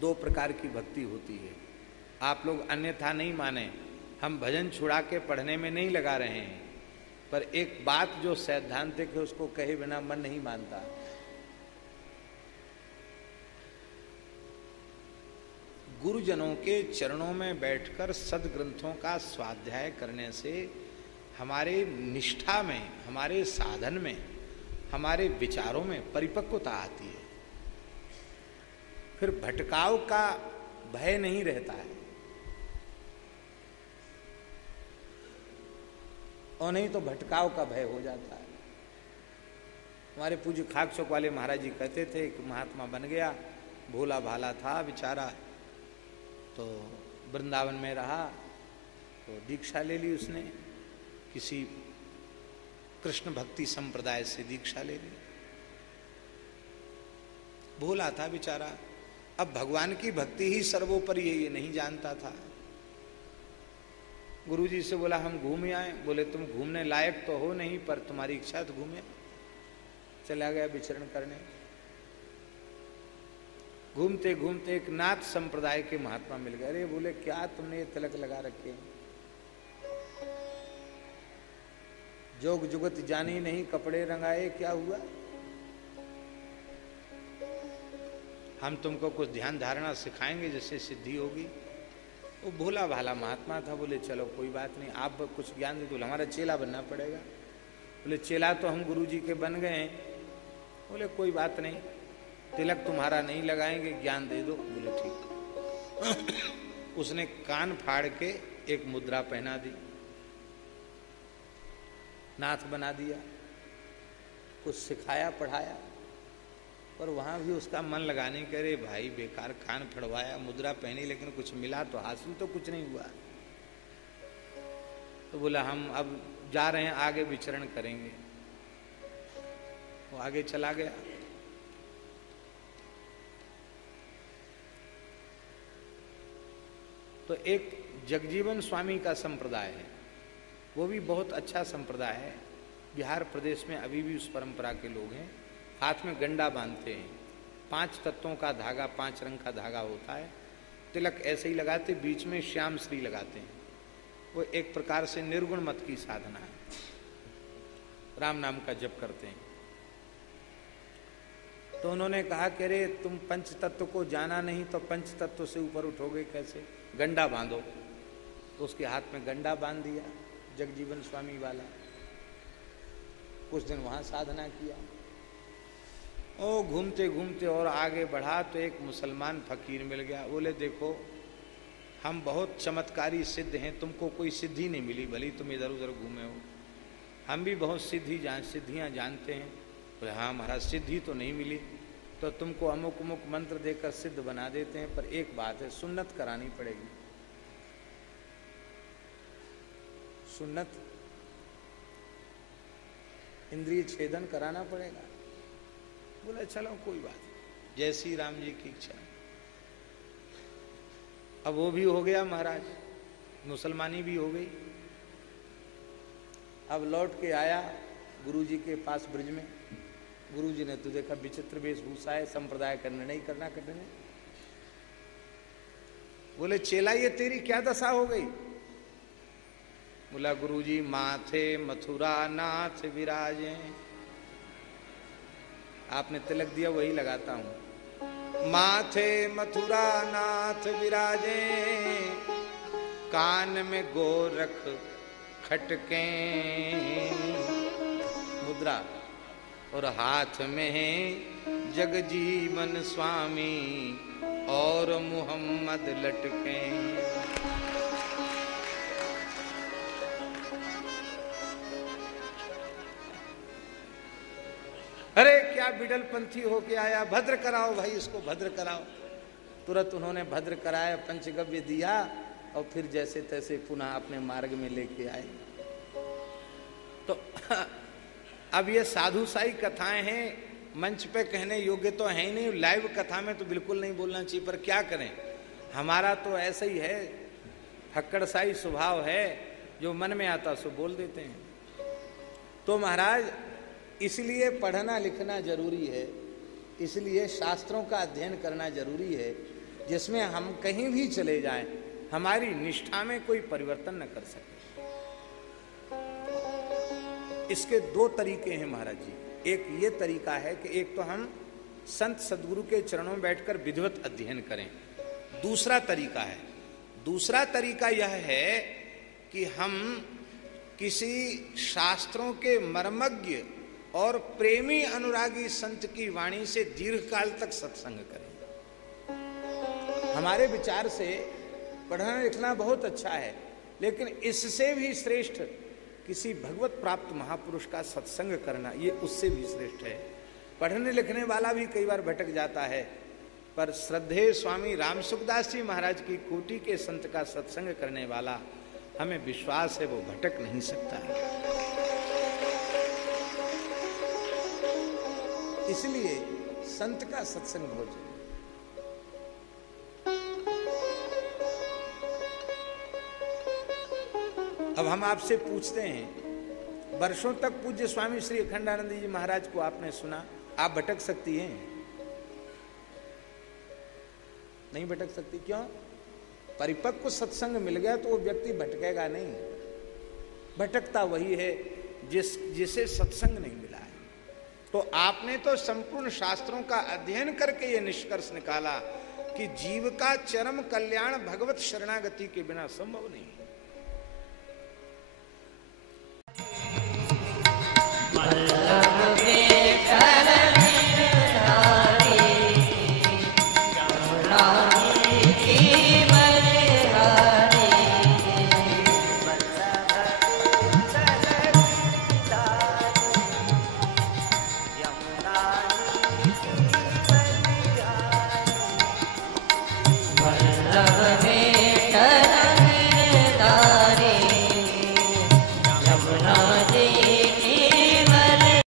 दो प्रकार की भक्ति होती है। आप लोग अन्यथा नहीं माने, हम भजन छुड़ा के पढ़ने में नहीं लगा रहे हैं, पर एक बात जो सैद्धांतिक है उसको कहे बिना मन नहीं मानता। गुरुजनों के चरणों में बैठकर सद्ग्रंथों का स्वाध्याय करने से हमारे निष्ठा में, हमारे साधन में, हमारे विचारों में परिपक्वता आती है। फिर भटकाव का भय नहीं रहता है, और नहीं तो भटकाव का भय हो जाता है। हमारे पूज्य खाक चौक वाले महाराज जी कहते थे कि महात्मा बन गया, भोला भाला था बेचारा, तो वृंदावन में रहा, तो दीक्षा ले ली उसने, किसी कृष्ण भक्ति संप्रदाय से दीक्षा ले ली। भोला था बेचारा, अब भगवान की भक्ति ही सर्वोपरि है ये नहीं जानता था। गुरुजी से बोला हम घूम आए, बोले तुम घूमने लायक तो हो नहीं, पर तुम्हारी इच्छा तो घूमे। चला गया विचरण करने। घूमते घूमते एक नाथ संप्रदाय के महात्मा मिल गए। अरे बोले क्या तुमने ये तिलक लगा रखे, जोग जुगत जानी नहीं कपड़े रंगाए, क्या हुआ? हम तुमको कुछ ध्यान धारणा सिखाएंगे जिससे सिद्धि होगी। वो भोला भाला महात्मा था, बोले चलो कोई बात नहीं, आप कुछ ज्ञान दे दो, हमारा चेला बनना पड़ेगा। बोले चेला तो हम गुरुजी के बन गए हैं। बोले कोई बात नहीं, तिलक तुम्हारा नहीं लगाएंगे, ज्ञान दे दो। बोले ठीक। उसने कान फाड़ के एक मुद्रा पहना दी, नाथ बना दिया, कुछ सिखाया पढ़ाया, पर वहां भी उसका मन लगाने के, अरे भाई बेकार कान फड़वाया, मुद्रा पहनी, लेकिन कुछ मिला तो हासिल तो कुछ नहीं हुआ। तो बोला हम अब जा रहे हैं, आगे विचरण करेंगे। वो आगे चला गया। तो एक जगजीवन स्वामी का संप्रदाय है, वो भी बहुत अच्छा संप्रदाय है। बिहार प्रदेश में अभी भी उस परंपरा के लोग हैं। हाथ में गंडा बांधते हैं, 5 तत्वों का धागा, 5 रंग का धागा होता है। तिलक ऐसे ही लगाते, बीच में श्याम श्री लगाते हैं। वो एक प्रकार से निर्गुण मत की साधना है, राम नाम का जप करते हैं। तो उन्होंने कहा कि अरे तुम पंच तत्व को जाना नहीं तो पंच तत्व से ऊपर उठोगे कैसे, गंडा बांधो। तो उसके हाथ में गंडा बांध दिया जगजीवन स्वामी वाला। कुछ दिन वहां साधना किया। ओ घूमते घूमते और आगे बढ़ा तो एक मुसलमान फकीर मिल गया। बोले देखो हम बहुत चमत्कारी सिद्ध हैं, तुमको कोई सिद्धि नहीं मिली, भली तुम इधर उधर घूमे हो। हम भी बहुत सिद्धियां जानते हैं। बोले हाँ महाराज सिद्धि तो नहीं मिली, तो तुमको अमुक अमुक मंत्र देकर सिद्ध बना देते हैं, पर एक बात है, सुन्नत करानी पड़ेगी। सुन्नत इंद्रिय छेदन कराना पड़ेगा। बोला चलो कोई बात, जय श्री राम जी की इच्छा। अब वो भी हो गया महाराज, मुसलमानी भी हो गई। अब लौट के आया गुरुजी के पास ब्रिज में। गुरुजी ने तो देखा विचित्र वेशभूषा है, संप्रदाय का निर्णय करना करने में। बोले चेला ये तेरी क्या दशा हो गई? बोला गुरुजी माथे मथुरा नाथ विराजे, आपने तिलक दिया वही लगाता हूं। माथे मथुरा नाथ विराजे, कान में गोरख खटके मुद्रा, और हाथ में है जगजीवन स्वामी और मुहम्मद लटके। अरे क्या बिडल पंथी होके आया, भद्र कराओ भाई इसको, भद्र कराओ। तुरंत उन्होंने भद्र कराया, पंचगव्य दिया, और फिर जैसे तैसे पुनः अपने मार्ग में लेके आए। तो अब ये साधुशाही कथाएं हैं, मंच पे कहने योग्य तो है ही नहीं, लाइव कथा में तो बिल्कुल नहीं बोलना चाहिए, पर क्या करें, हमारा तो ऐसा ही है, फक्कड़साई स्वभाव है, जो मन में आता सो बोल देते हैं। तो महाराज इसलिए पढ़ना लिखना जरूरी है, इसलिए शास्त्रों का अध्ययन करना जरूरी है, जिसमें हम कहीं भी चले जाएं, हमारी निष्ठा में कोई परिवर्तन न कर सके। इसके दो तरीके हैं महाराज जी। एक ये तरीका है कि एक तो हम संत सदगुरु के चरणों में बैठकर विधिवत अध्ययन करें। दूसरा तरीका यह है कि हम किसी शास्त्रों के मर्मज्ञ और प्रेमी अनुरागी संत की वाणी से दीर्घकाल तक सत्संग करें। हमारे विचार से पढ़ना लिखना बहुत अच्छा है, लेकिन इससे भी श्रेष्ठ किसी भगवत प्राप्त महापुरुष का सत्संग करना, ये उससे भी श्रेष्ठ है। पढ़ने लिखने वाला भी कई बार भटक जाता है, पर श्रद्धेय स्वामी राम सुखदास जी महाराज की कोटि के संत का सत्संग करने वाला, हमें विश्वास है वो भटक नहीं सकता है। इसलिए संत का सत्संग बहुत जरूरी। अब हम आपसे पूछते हैं, वर्षों तक पूज्य स्वामी श्री अखंडानंद जी महाराज को आपने सुना, आप भटक सकती हैं? नहीं भटक सकती। क्यों? परिपक्व सत्संग मिल गया तो वो व्यक्ति भटकेगा नहीं। भटकता वही है जिसे सत्संग नहीं मिला है। तो आपने तो संपूर्ण शास्त्रों का अध्ययन करके ये निष्कर्ष निकाला कि जीव का चरम कल्याण भगवत शरणागति के बिना संभव नहीं है।